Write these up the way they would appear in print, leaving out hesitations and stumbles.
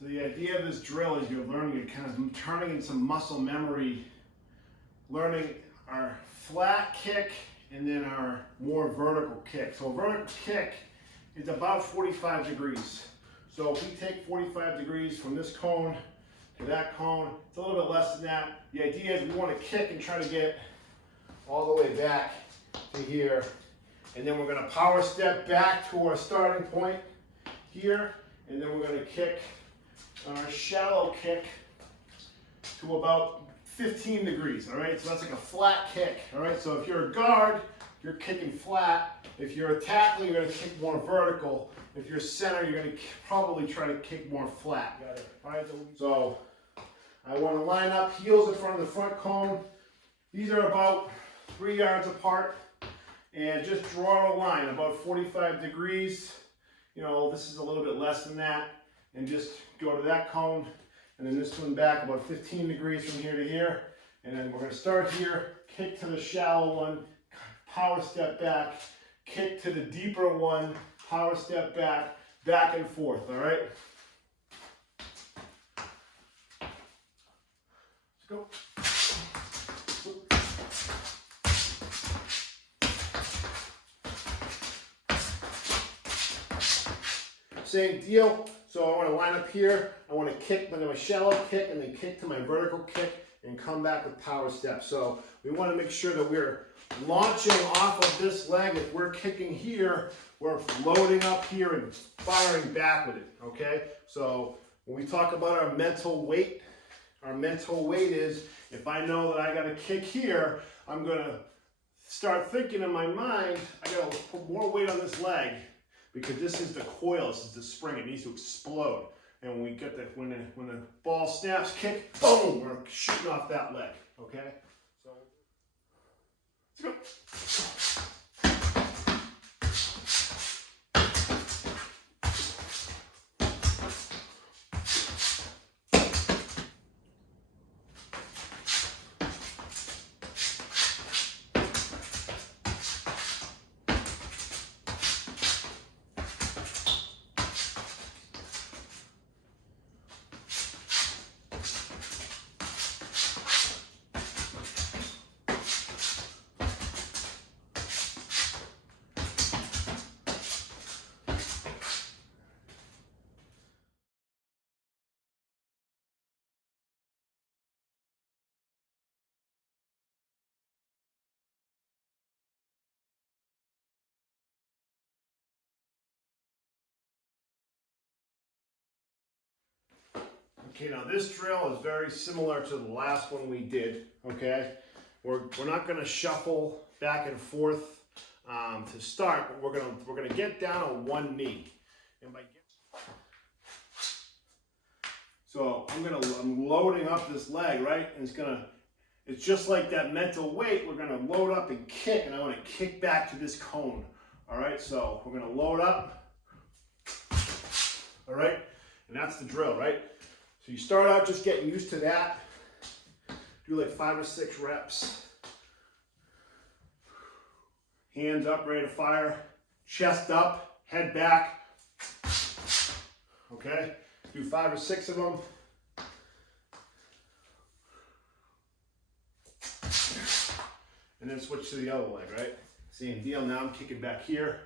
So the idea of this drill is you're learning, you're kind of turning in some muscle memory, learning our flat kick and then our more vertical kick. So a vertical kick is about 45 degrees. So if we take 45 degrees from this cone to that cone, it's a little bit less than that. The idea is we want to kick and try to get all the way back to here. And then we're going to power step back to our starting point here. And then we're going to kick on our shallow kick to about 15 degrees, all right? So that's like a flat kick, all right? So if you're a guard, you're kicking flat. If you're a tackle, you're gonna kick more vertical. If you're a center, you're gonna probably try to kick more flat. Got it. All right, so I wanna line up heels in front of the front cone. These are about 3 yards apart. And just draw a line about 45 degrees. You know, this is a little bit less than that. And just go to that cone. And then this one back about 15 degrees from here to here. And then we're going to start here, kick to the shallow one, power step back, kick to the deeper one, power step back, back and forth, all right? Let's go. Same deal. So I want to line up here, I want to kick, then my shallow kick, and then kick to my vertical kick, and come back with power step. So we want to make sure that we're launching off of this leg. If we're kicking here, we're loading up here and firing back with it, okay? So when we talk about our mental weight is, if I know that I got to kick here, I'm going to start thinking in my mind, I got to put more weight on this leg, because this is the coil, this is the spring, it needs to explode. And when we get the, when the ball snaps, kick, boom, we're shooting off that leg, okay? So, let's go. Okay, now this drill is very similar to the last one we did, okay? We're not gonna shuffle back and forth to start, but we're gonna get down on one knee. And so I'm loading up this leg, right? And it's just like that mental weight, we're gonna load up and kick, and I wanna kick back to this cone. All right, so we're gonna load up, all right? And that's the drill, right? So you start out just getting used to that. Do like 5 or 6 reps. Hands up, ready to fire. Chest up, head back. Okay? Do 5 or 6 of them. And then switch to the other leg, right? Same deal, now I'm kicking back here.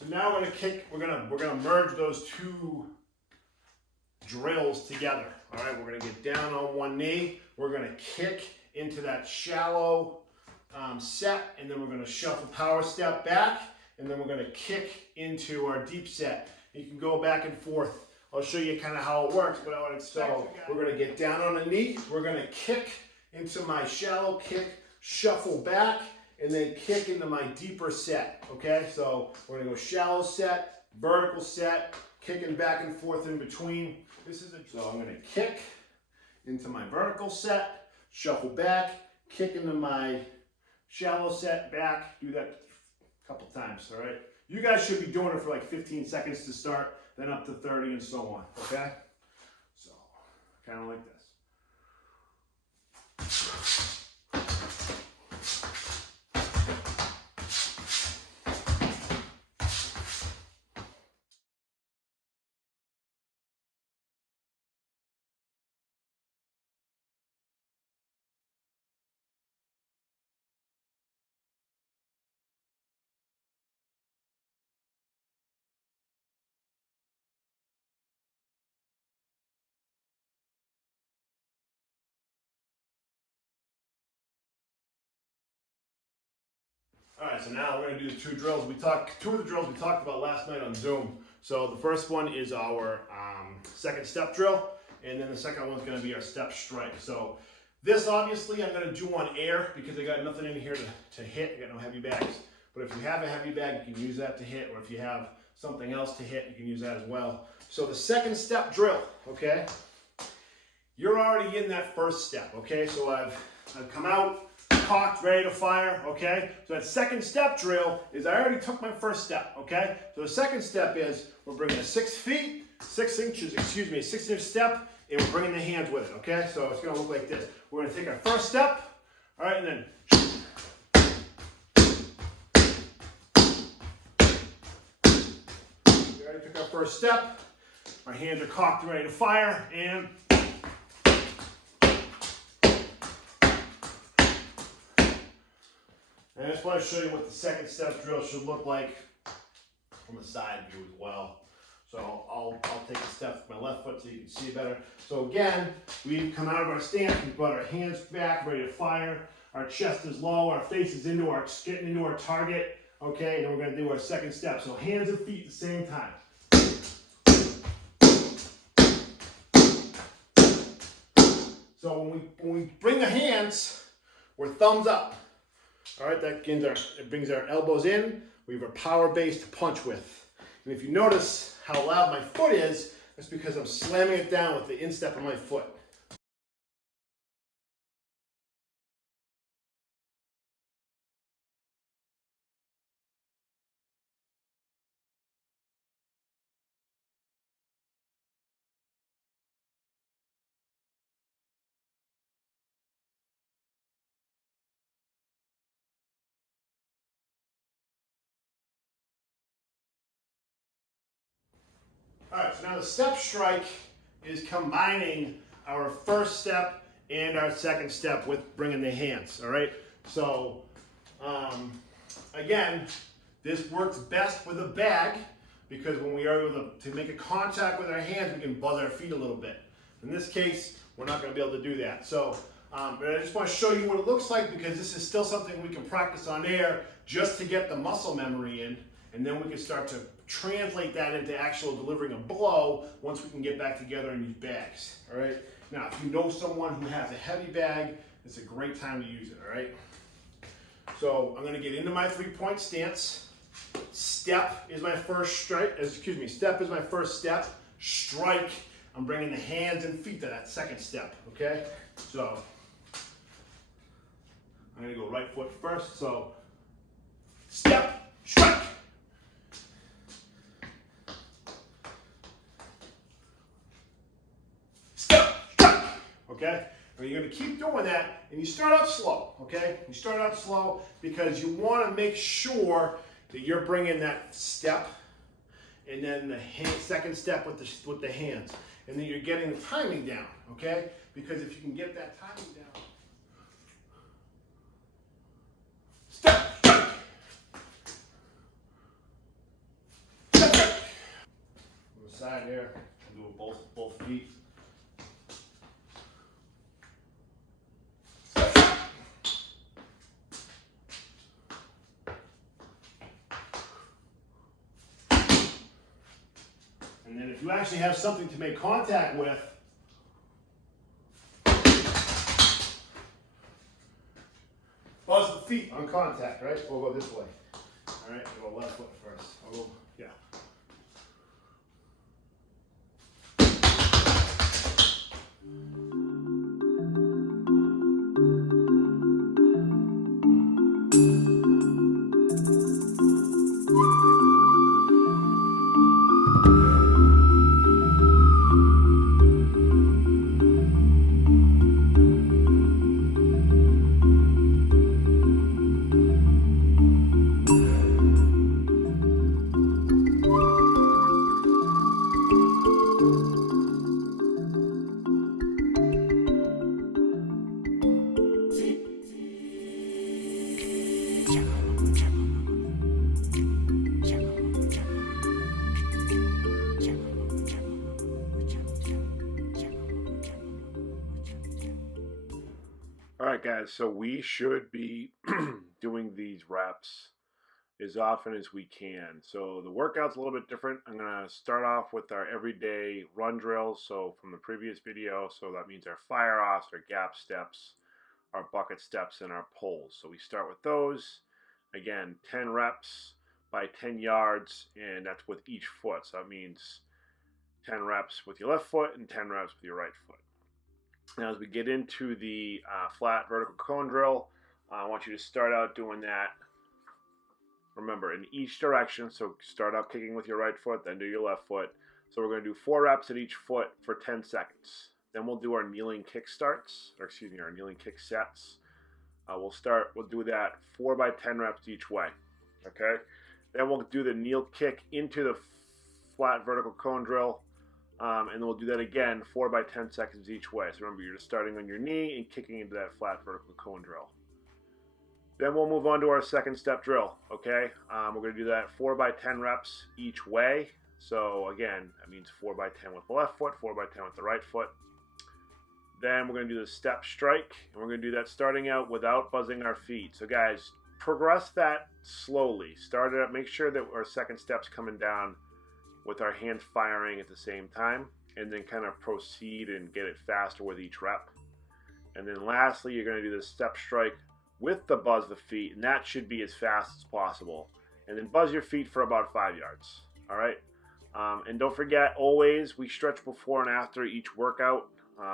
So now we're gonna merge those two drills together. All right, we're gonna get down on one knee. We're gonna kick into that shallow set, and then we're gonna shuffle power step back, and then we're gonna kick into our deep set. You can go back and forth. I'll show you kind of how it works, but I would expect we're gonna get down on a knee. We're gonna kick into my shallow kick, shuffle back, and then kick into my deeper set, okay? So we're gonna go shallow set, vertical set, kicking back and forth in between. So I'm gonna kick into my vertical set, shuffle back, kick into my shallow set back, do that a couple times, all right? You guys should be doing it for like 15 seconds to start, then up to 30 and so on, okay? So, kind of like this. All right, so now we're going to do the two drills. Two of the drills we talked about last night on Zoom. So the first one is our second step drill, and then the second one's going to be our step strike. So this obviously I'm going to do on air because I got nothing in here to hit. I got no heavy bags. But if you have a heavy bag, you can use that to hit, or if you have something else to hit, you can use that as well. So the second step drill, okay? You're already in that first step, okay? So I've come out, cocked, ready to fire, okay? So that second step drill is I already took my first step, okay? So the second step is we're bringing a 6 inch step, and we're bringing the hands with it, okay? So it's gonna look like this. We're gonna take our first step, all right, and then we already took our first step. Our hands are cocked and ready to fire, and I just want to show you what the second step drill should look like from the side view as well. So I'll take a step with my left foot so you can see better. So again, we've come out of our stance, we've brought our hands back, ready to fire. Our chest is low, our face is getting into our target. Okay, and then we're going to do our second step. So hands and feet at the same time. So when we bring the hands, we're thumbs up. All right, it brings our elbows in. We have our power base to punch with. And if you notice how loud my foot is, that's because I'm slamming it down with the instep of my foot. All right, so now the step strike is combining our first step and our second step with bringing the hands, all right? So, again, this works best with a bag because when we are able to make a contact with our hands, we can buzz our feet a little bit. In this case, we're not gonna be able to do that. So, but I just wanna show you what it looks like because this is still something we can practice on air just to get the muscle memory in, and then we can start to translate that into actual delivering a blow once we can get back together and use bags, all right? Now, if you know someone who has a heavy bag, it's a great time to use it, all right? So I'm gonna get into my 3-point stance. Step is my first strike, step is my first step. Strike, I'm bringing the hands and feet to that second step, okay? So I'm gonna go right foot first, so step, strike. Okay? And you're going to keep doing that, and you start out slow, okay? You start out slow because you want to make sure that you're bringing that step and then the second step with the hands. And then you're getting the timing down, okay? Because if you can get that timing down. Step, strike. Step, strike. On the side here, do it both feet. And then if you actually have something to make contact with, buzz the feet on contact, right? We'll go this way. All right, we'll go left foot first. I'll go, yeah. All right, guys, so we should be doing these reps as often as we can. So the workout's a little bit different. I'm going to start off with our everyday run drills. So from the previous video, so that means our fire offs, our gap steps, our bucket steps, and our pulls. So we start with those. Again, 10 reps by 10 yards, and that's with each foot. So that means 10 reps with your left foot and 10 reps with your right foot. Now, as we get into the flat vertical cone drill, I want you to start out doing that, remember, in each direction. So start out kicking with your right foot, then do your left foot. So we're going to do 4 reps at each foot for 10 seconds. Then we'll do our kneeling kick starts, or excuse me, our kneeling kick sets. We'll do that 4 by 10 reps each way, okay? Then we'll do the kneel kick into the flat vertical cone drill. And then we'll do that again 4 by 10 seconds each way. So remember, you're just starting on your knee and kicking into that flat vertical cone drill. Then we'll move on to our second step drill, okay? We're going to do that 4 by 10 reps each way. So again, that means 4 by 10 with the left foot, 4 by 10 with the right foot. Then we're going to do the step strike, and we're going to do that starting out without buzzing our feet. So guys, progress that slowly. Start it up, make sure that our second step's coming down with our hands firing at the same time, and then kind of proceed and get it faster with each rep. And then lastly, you're going to do the step strike with the buzz the feet, and that should be as fast as possible. And then buzz your feet for about 5 yards, all right? And don't forget, always, we stretch before and after each workout.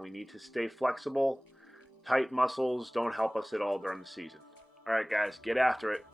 We need to stay flexible. Tight muscles don't help us at all during the season. All right, guys, get after it.